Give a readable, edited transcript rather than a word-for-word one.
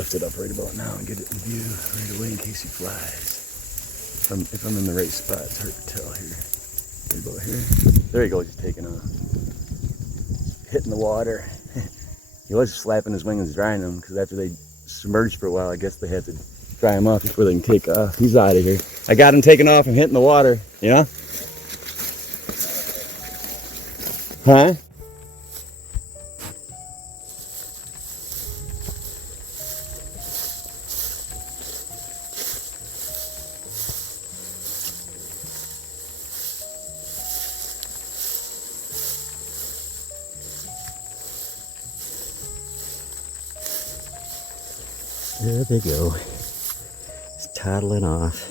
lift it up right about now and get it in view right away in case he flies. If I'm in the right spot, it's hard to tell here. Right about here. There he goes, he's taking off. Hitting the water. He was flapping his wings, drying them, because after they submerge for a while, I guess they have to dry him off before they can take off. He's out of here. I got him taking off and hitting the water, you know? Huh? There they go. Just toddling off.